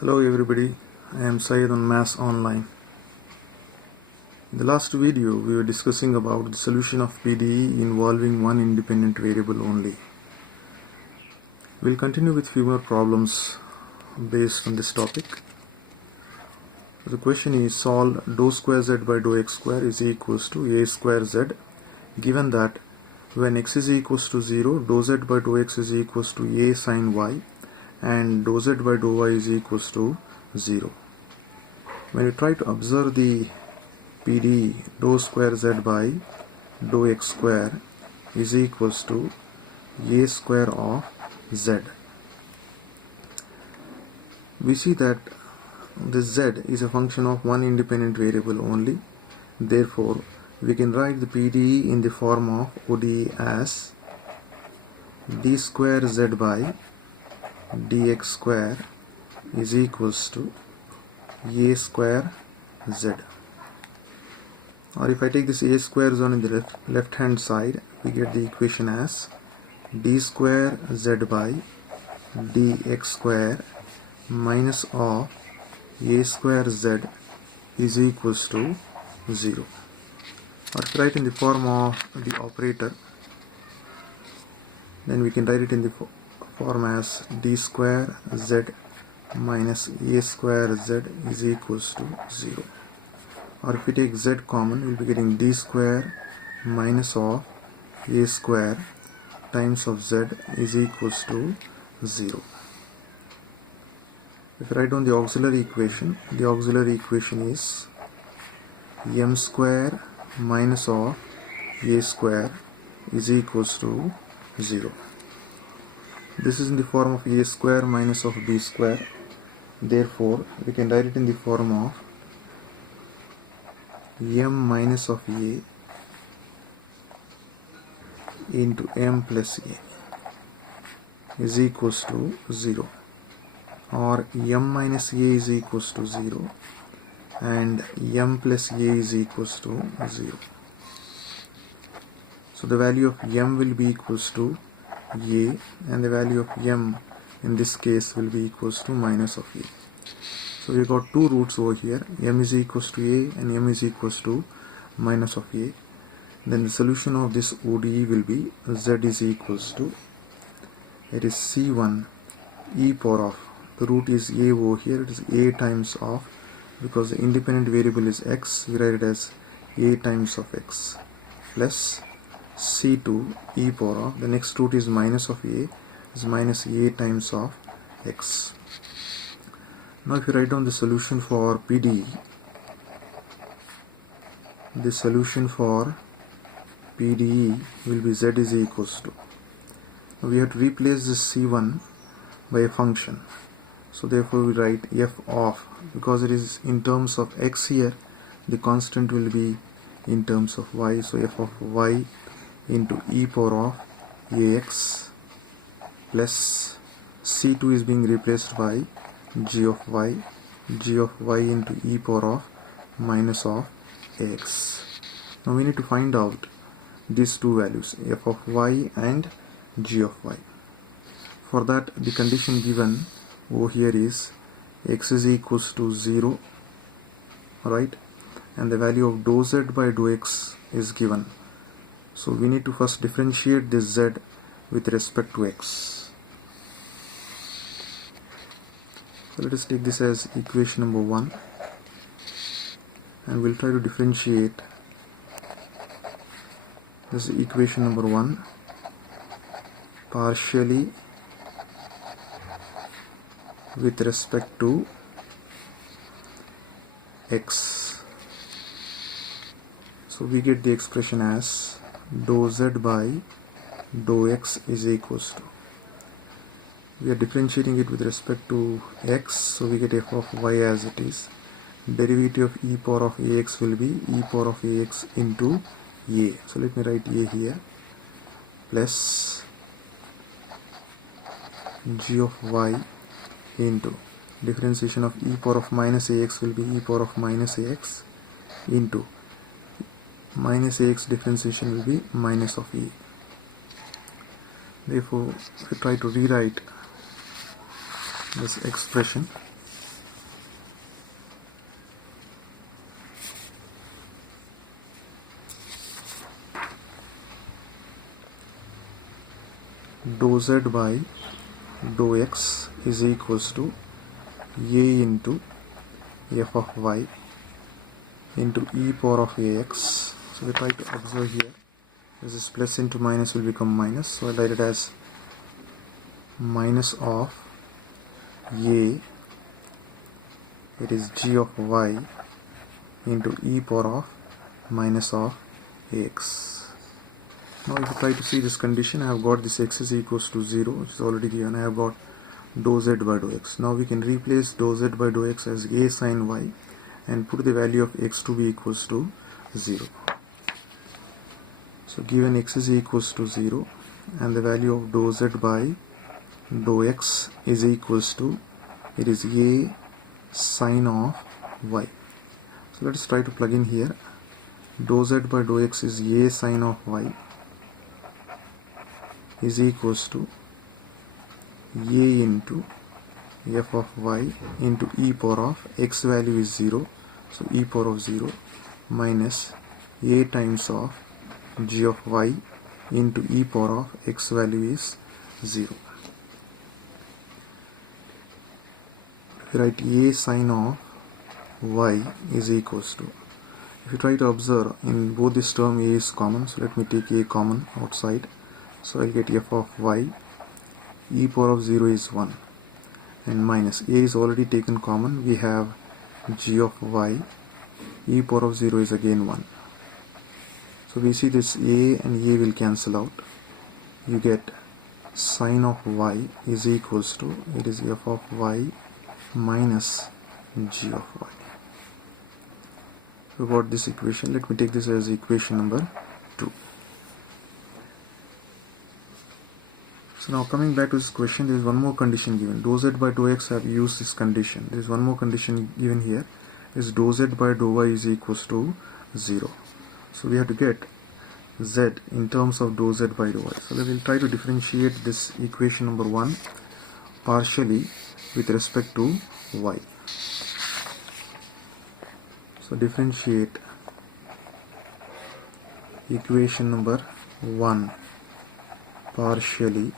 Hello everybody, I am Syed on Maths Online. In the last video we were discussing about the solution of PDE involving one independent variable only. We'll continue with few more problems based on this topic. The question is, solve dou square z by dou x square is equals to a square z, given that when x is equals to 0, dou z by dou x is equals to a sin y and dou z by dou y is equals to 0. When you try to observe the PDE, dou square z by dou x square is equals to a square of z. We see that this z is a function of one independent variable only. Therefore, we can write the PDE in the form of ODE as d square z by dx square is equals to a square z. Or if I take this a square zone in the left hand side, we get the equation as d square z by dx square minus of a square z is equals to 0. Or if I write in the form of the operator, then we can write it in the form as d square z minus a square z is equals to 0. Or if we take z common, we will be getting d square minus of a square times of z is equals to 0. If I write down the auxiliary equation is m square minus of a square is equals to 0. This is in the form of a square minus of b square. Therefore, we can write it in the form of m minus of a into m plus a is equals to 0. Or m minus a is equals to 0 and m plus a is equals to 0. So the value of m will be equals to a and the value of m in this case will be equals to minus of a. So we got two roots over here, m is equals to a and m is equals to minus of a. Then the solution of this ODE will be z is equals to, it is c1 e power of, the root is a over here, it is a times of, because the independent variable is x, we write it as a times of x, plus c2 e power of, the next root is minus of a, is minus a times of x. Now if you write down the solution for PDE, the solution for PDE will be z is equals to, now we have to replace this c1 by a function. So therefore we write f of, because it is in terms of x here, the constant will be in terms of y, so f of y into e power of ax plus c2 is being replaced by g of y into e power of minus of ax. Now we need to find out these two values, f of y and g of y. For that, the condition given over here is x is equals to 0, right, and the value of dou z by dou x is given. So we need to first differentiate this z with respect to x. So let us take this as equation number 1 and we'll try to differentiate this equation number 1 partially with respect to x. So we get the expression as dou z by dou x is equals to, we are differentiating it with respect to x, so we get f of y as it is. Derivative of e power of ax will be e power of ax into a, so let me write a here, plus g of y into differentiation of e power of minus ax will be e power of minus ax into minus ax differentiation will be minus of a. Therefore, if we try to rewrite this expression, dou z by dou x is equals to a into f of y into e power of ax. So we try to observe here, this plus into minus will become minus, so I'll write it as minus of a, it is g of y into e power of minus of ax. Now if you try to see this condition, I have got this x is equals to 0, which is already given. I have got dou z by dou x. Now we can replace dou z by dou x as a sin y and put the value of x to be equals to 0. So given x is equals to 0 and the value of dou z by dou x is equals to, it is a sin of y. So let us try to plug in here. Dou z by dou x is a sin of y is equals to a into f of y into e power of x value is 0, so e power of 0 minus a times of g of y into e power of x value is 0. We write a sin of y is equals to, if you try to observe, in both this term a is common, so let me take a common outside, so I'll get f of y, e power of 0 is 1 and minus a is already taken common, we have g of y, e power of 0 is again 1. So we see this a and a will cancel out, you get sin of y is equals to, it is f of y minus g of y. We got this equation. Let me take this as equation number 2. So now coming back to this question, there is one more condition given. Dou z by dou x, have used this condition. There is one more condition given here, is dou z by dou y is equals to 0. So we have to get z in terms of dou z by dou y. So we will try to differentiate this equation number 1 partially with respect to y. So differentiate equation number 1 partially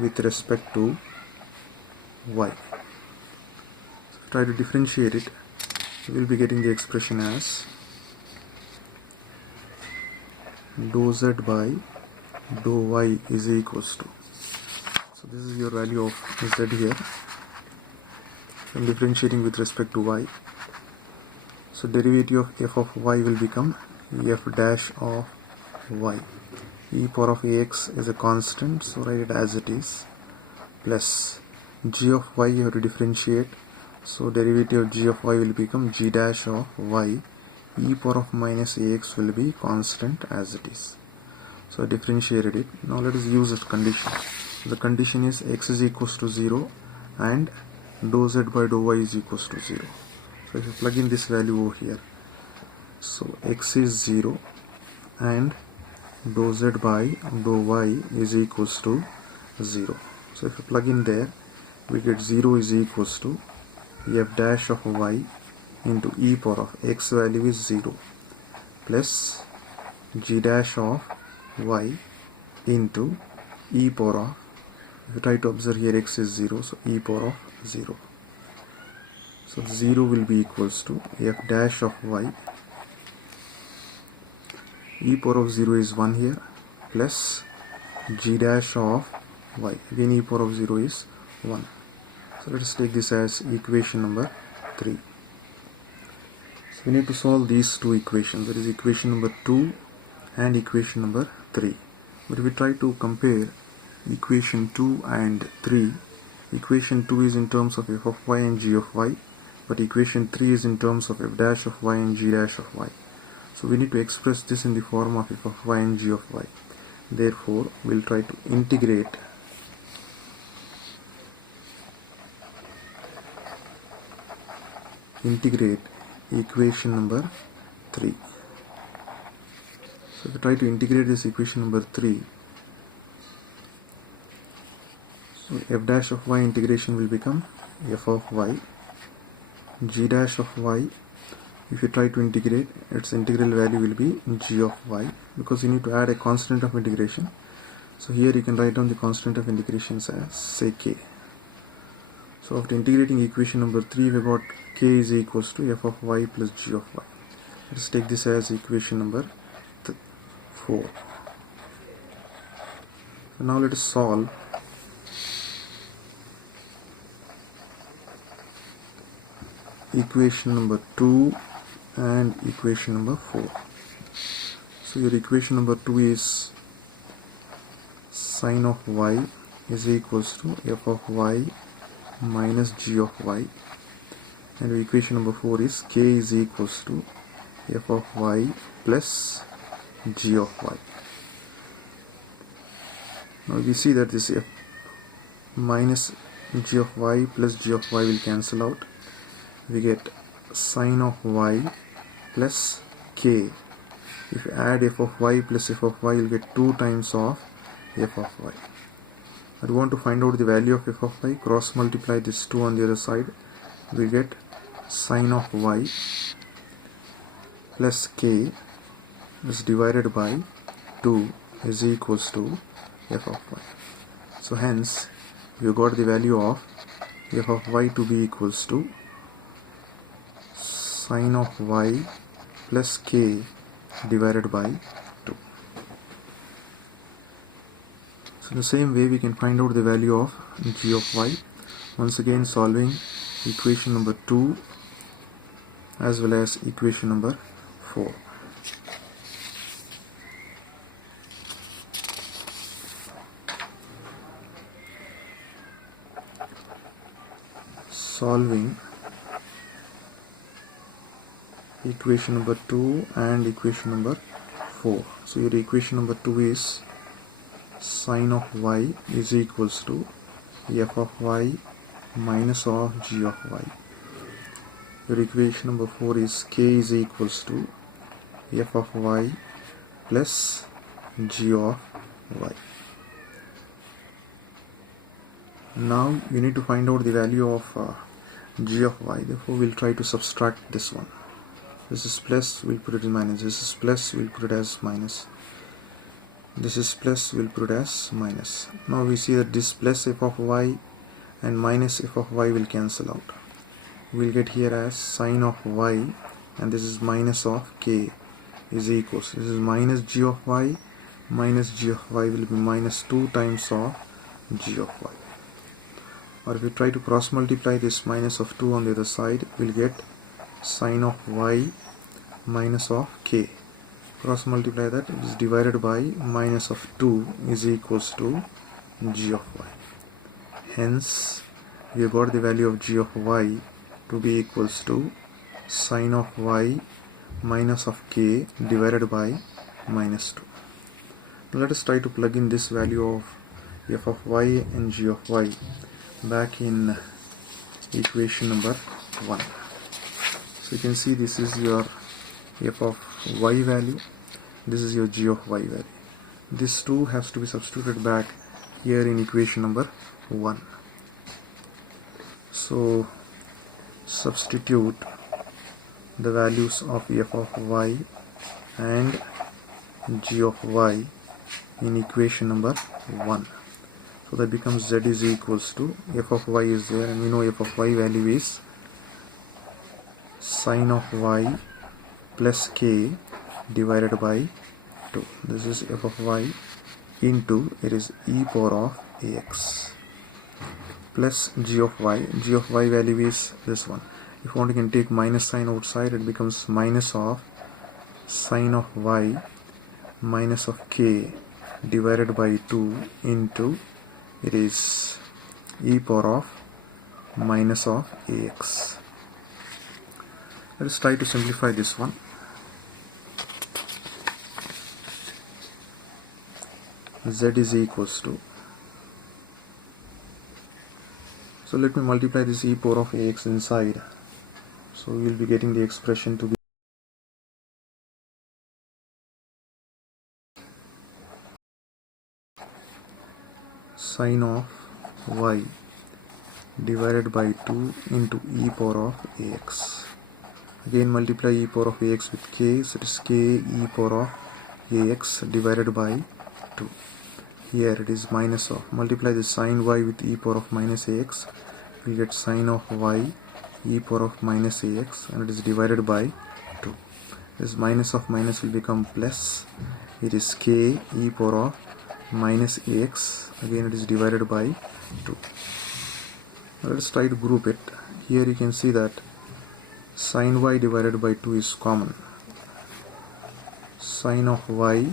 with respect to y. So try to differentiate it, we will be getting the expression as dou z by dou y is equals to, so this is your value of z here. I'm differentiating with respect to y, so derivative of f of y will become f dash of y. E power of ax is a constant, so write it as it is, plus g of y you have to differentiate, so derivative of g of y will become g dash of y. E power of minus ax will be constant as it is. So I differentiated it. Now let us use this condition. The condition is x is equals to 0 and dou z by dou y is equals to 0. So if you plug in this value over here, so x is 0 and dou z by dou y is equals to 0. So if you plug in there, we get 0 is equals to f dash of y into e power of x value is 0 plus g dash of y into e power of, if you try to observe here, x is 0, so e power of 0. So 0 will be equals to f dash of y, e power of 0 is 1 here, plus g dash of y, again e power of 0 is 1. So let us take this as equation number 3. So we need to solve these two equations, that is equation number 2 and equation number 3. But if we try to compare equation 2 and 3, equation 2 is in terms of f of y and g of y, but equation 3 is in terms of f dash of y and g dash of y. So we need to express this in the form of f of y and g of y. Therefore we'll try to integrate equation number 3. So if we try to integrate this equation number 3, so f dash of y integration will become f of y, g dash of y, if you try to integrate, its integral value will be g of y, because you need to add a constant of integration. So here you can write down the constant of integrations as say k. So after integrating equation number 3, we got k is equals to f of y plus g of y. Let's take this as equation number 4. So now let us solve equation number 2 and equation number 4. So your equation number 2 is sine of y is equals to f of y minus g of y, and your equation number 4 is k is equals to f of y plus g of y. Now we see that this f minus g of y plus g of y will cancel out. We get sine of y plus k. If you add f of y plus f of y, you'll get 2 times of f of y. I want to find out the value of f of y. Cross multiply this 2 on the other side. We get sine of y plus k is divided by 2 is equals to f of y. So hence we got the value of f of y to be equals to sine of y plus k divided by 2. So in the same way we can find out the value of g of y. Once again solving equation number 2 as well as equation number 4. Solving equation number 2 and equation number 4. So your equation number 2 is sine of y is equals to f of y minus of g of y. Your equation number 4 is k is equals to f of y plus g of y. Now we need to find out the value of g of y. Therefore we'll try to subtract this one. This is plus, we'll put it in minus. This is plus, we'll put it as minus. This is plus, we'll put it as minus. Now we see that this plus f of y and minus f of y will cancel out. We'll get here as sine of y, and this is minus of k is equals. This is minus g of y minus g of y will be minus 2 times of g of y. Or if we try to cross multiply this minus of 2 on the other side, we'll get sine of y minus of k. Cross multiply that, it is divided by minus of 2 is equals to g of y. Hence we have got the value of g of y to be equals to sine of y minus of k divided by minus 2. Now let us try to plug in this value of f of y and g of y back in equation number 1. So you can see this is your f of y value, this is your g of y value. This 2 has to be substituted back here in equation number 1. So substitute the values of f of y and g of y in equation number 1. So that becomes z is equals to f of y is there, and we know f of y value is sine of y plus k divided by 2. This is f of y into, it is e power of ax plus g of y. G of y value is this one. If one can take minus sign outside, it becomes minus of sine of y minus of k divided by 2 into, it is e power of minus of ax. Let us try to simplify this one. Z is equals to, so let me multiply this e power of ax inside. So we will be getting the expression to be sine of y divided by 2 into e power of ax. Again multiply e power of ax with k, so it is k e power of ax divided by 2. Here it is minus of, multiply the sine y with e power of minus ax, we will get sine of y e power of minus ax, and it is divided by 2. This minus of minus will become plus, it is k e power of minus ax, again it is divided by 2. Now let us try to group it. Here you can see that sine y divided by 2 is common. Sine of y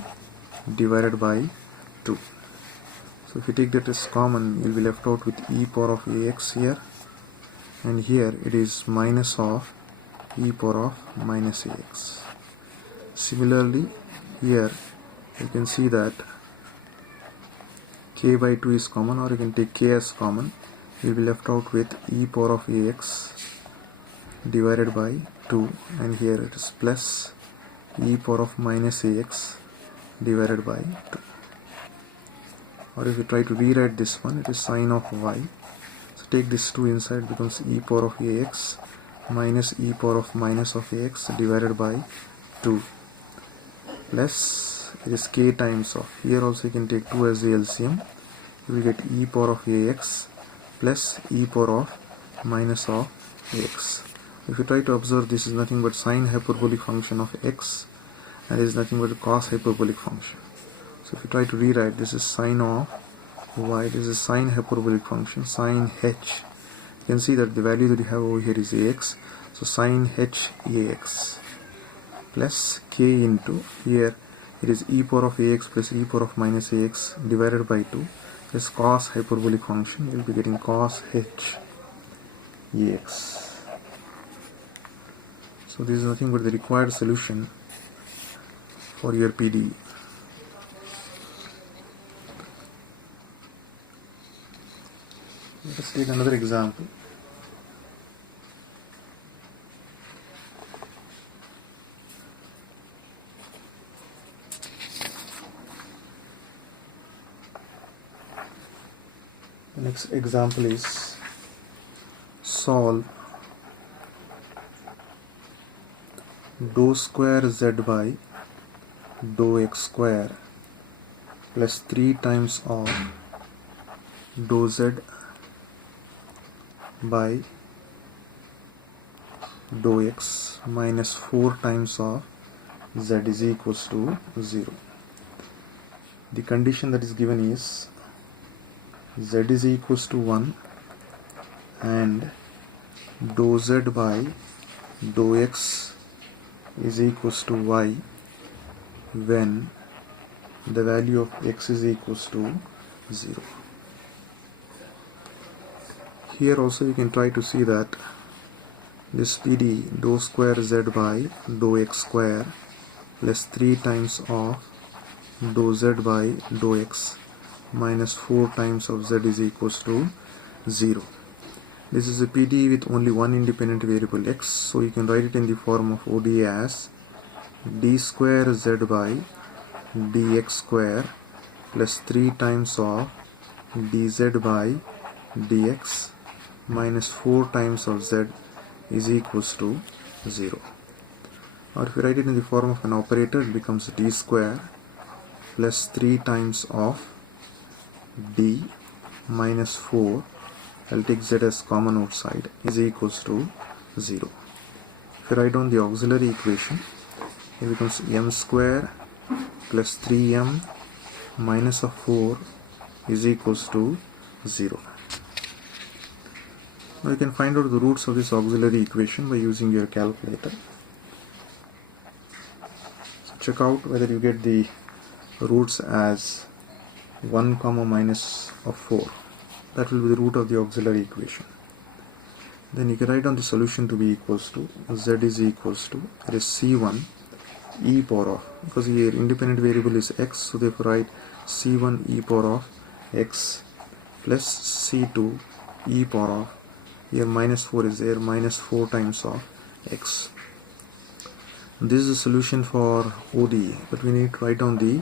divided by 2. So if you take that as common, you will be left out with e power of ax here, and here it is minus of e power of minus ax. Similarly, here you can see that k by 2 is common, or you can take k as common. You will be left out with e power of ax divided by 2, and here it is plus e power of minus ax divided by 2. Or if you try to rewrite this one, it is sine of y. So take this 2 inside, becomes e power of ax minus e power of minus of ax divided by 2, plus it is k times of, here also you can take 2 as the LCM, you will get e power of ax plus e power of minus of x. If you try to observe, this is nothing but sine hyperbolic function of x, and is nothing but a cos hyperbolic function. So if you try to rewrite, this is sine of y, this is sine hyperbolic function, sine h. You can see that the value that you have over here is ax, so sine h ax plus k into, here it is e power of ax plus e power of minus ax divided by 2. This cos hyperbolic function, you will be getting cos h ax. So this is nothing but the required solution for your PDE. Let us take another example. The next example is solve dou square z by dou x square plus 3 times of dou z by dou x minus 4 times of z is equals to 0. The condition that is given is z is equals to 1 and dou z by dou x is equals to y when the value of x is equals to 0. Here also you can try to see that this PDE dou square z by dou x square plus 3 times of dou z by dou x minus 4 times of z is equals to 0. This is a PDE with only one independent variable x, so you can write it in the form of ODE as d square z by dx square plus 3 times of dz by dx minus 4 times of z is equals to 0. Or if you write it in the form of an operator, it becomes d square plus 3 times of d minus 4, I'll take z as common outside, is equals to 0. If you write down the auxiliary equation, it becomes m square plus 3m minus of 4 is equals to 0. Now you can find out the roots of this auxiliary equation by using your calculator. So check out whether you get the roots as 1 comma minus of 4. That will be the root of the auxiliary equation. Then you can write down the solution to be equals to z is equals to, it is c1 e power of, because here independent variable is x, so therefore write c1 e power of x plus c2 e power of, here minus 4 is there, minus 4 times of x. This is the solution for ODE, but we need to write down the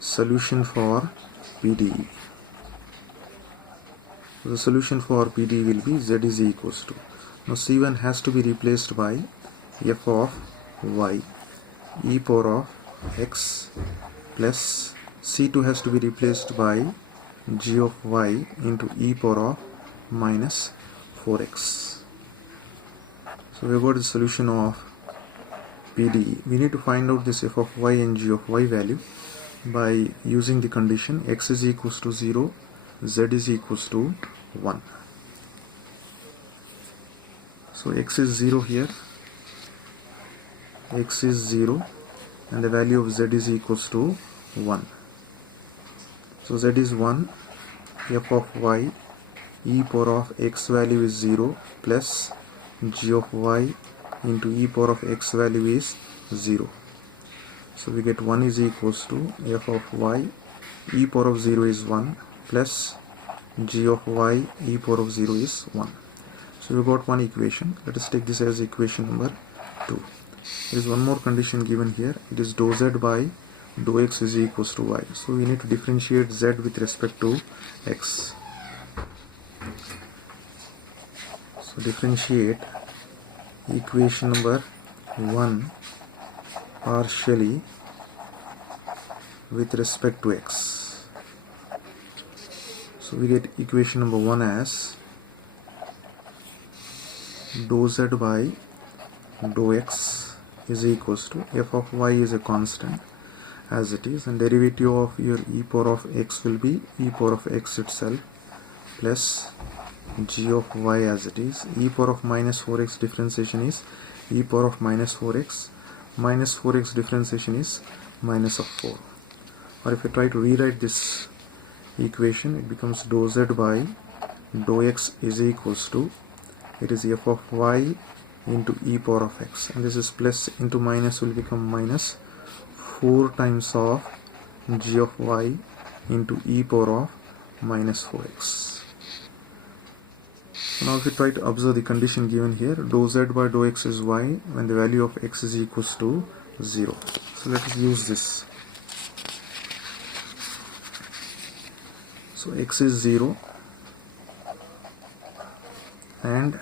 solution for PDE. So the solution for PDE will be z is equals to, now c1 has to be replaced by f of y e power of x plus c2 has to be replaced by g of y into e power of minus 4x. So we have got the solution of PDE. We need to find out this f of y and g of y value by using the condition x is equals to 0, z is equals to 1. So x is 0 here, x is 0, and the value of z is equals to 1. So z is 1, f of y, e power of x value is 0 plus g of y into e power of x value is 0. So we get 1 is equals to f of y, e power of 0 is 1 plus g of y, e power of 0 is 1. So we got one equation. Let us take this as equation number 2. There is one more condition given here. It is dou z by dou x is equals to y. So we need to differentiate z with respect to x. So differentiate equation number 1 partially with respect to x. So we get equation number 1 as dou z by dou x is equals to f of y is a constant as it is, and derivative of your e power of x will be e power of x itself plus g of y as it is. E power of minus 4x differentiation is e power of minus 4x. Minus 4x differentiation is minus of 4. Or if I try to rewrite this equation, it becomes dou z by dou x is equals to, it is f of y into e power of x, and this is plus into minus will become minus 4 times of g of y into e power of minus 4x. So now if you try to observe the condition given here, dou z by dou x is y when the value of x is equals to 0. So let us use this. So x is 0 and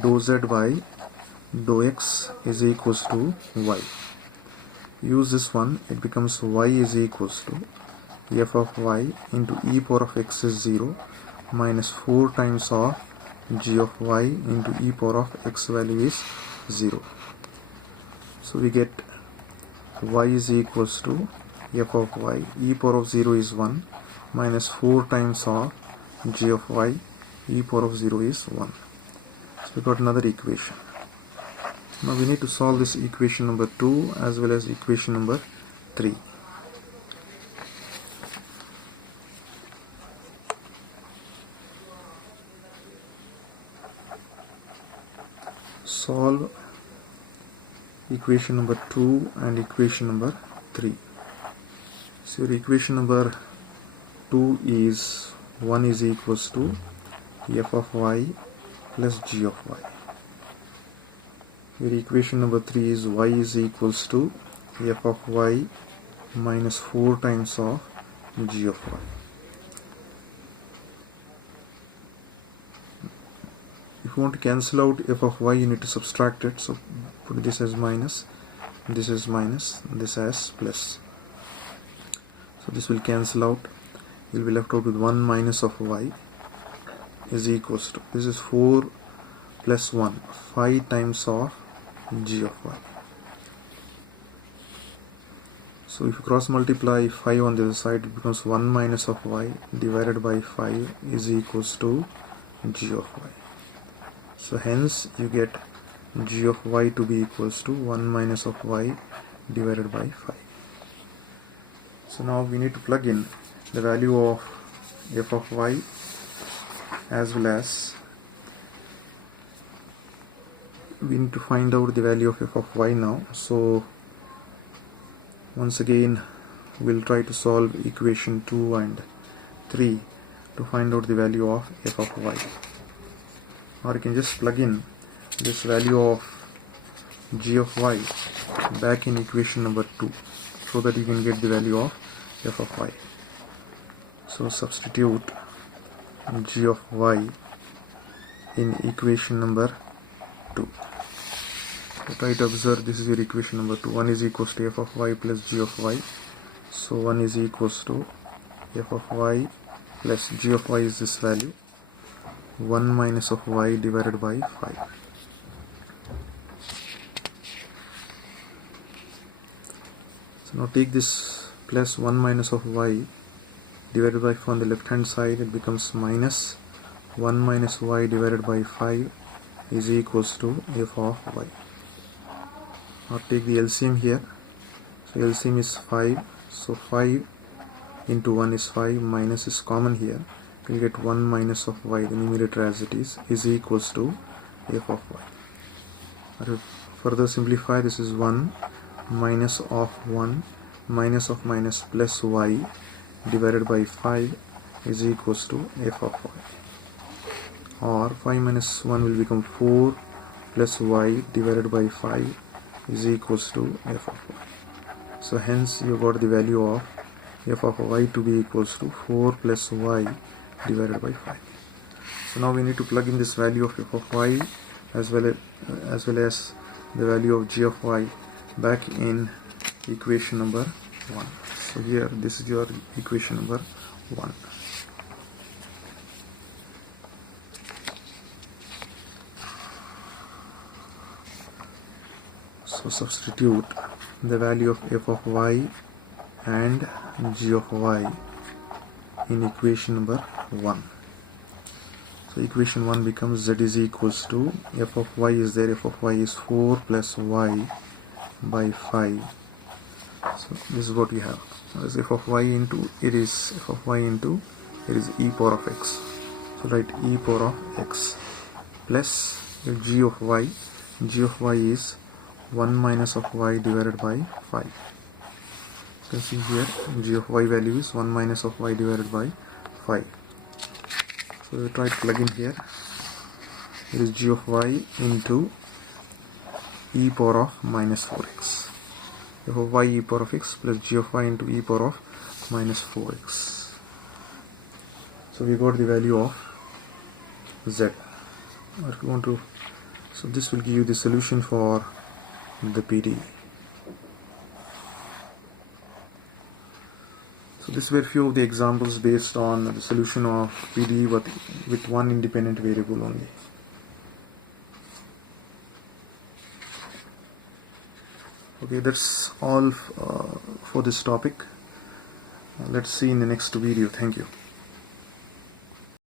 dou z by dou x is equals to y. Use this one, it becomes y is equals to f of y into e power of x is 0 minus 4 times of g of y into e power of x value is 0. So we get y is equals to f of y, e power of 0 is 1 minus 4 times of g of y, e power of 0 is 1. So we got another equation. Now we need to solve this equation number 2 as well as equation number 3. Solve equation number 2 and equation number 3. So your equation number 2 is 1 is equals to f of y plus g of y. Your equation number 3 is y is equals to f of y minus 4 times of g of y. If you want to cancel out f of y, you need to subtract it. So put this as minus, this is minus, this as plus. So this will cancel out. You will be left out with 1 minus of y is equals to, this is 4 plus 1, 5 times of g of y. So if you cross multiply 5 on the other side, it becomes 1 minus of y divided by 5 is equals to g of y. So hence you get g of y to be equals to 1 minus of y divided by 5. So now we need to plug in the value of f of y as well as we need to find out the value of f of y now. So once again we'll try to solve equation 2 and 3 to find out the value of f of y. Or you can just plug in this value of g of y back in equation number 2 so that you can get the value of f of y. So substitute g of y in equation number 2. So try to observe, this is your equation number 2. 1 is equals to f of y plus g of y. So 1 is equals to f of y plus g of y is this value, 1 minus of y divided by 5. So now take this plus 1 minus of y divided by 4 on the left hand side, it becomes minus 1 minus y divided by 5 is equals to f of y. Now take the LCM here. So LCM is 5. So 5 into 1 is 5, minus is common here. We'll get 1 minus of y, the numerator as it is equals to f of y. To further simplify, this is 1 minus of 1 minus of minus plus y divided by 5 is equals to f of y. Or 5 minus 1 will become 4 plus y divided by 5 is equals to f of y. So hence you got the value of f of y to be equals to 4 plus y divided by 5. So now we need to plug in this value of f of y as well as the value of g of y back in equation number 1. So here this is your equation number 1. So substitute the value of f of y and g of y in equation number 1. So equation 1 becomes z is equals to f of y is there, f of y is 4 plus y by 5. So this is what we have. As f of y into it is f of y into it is e power of x. So write e power of x plus g of y. G of y is 1 minus of y divided by 5. You can see here g of y value is 1 minus of y divided by 5. So we try to plug in here. It is g of y into e power of minus 4x. f of y e power of x plus g of y into e power of minus 4x. So we got the value of z. Or if you want to, so this will give you the solution for the PDE. So these were few of the examples based on the solution of PDE with one independent variable only. Okay, that's all for this topic. Let's see in the next video. Thank you.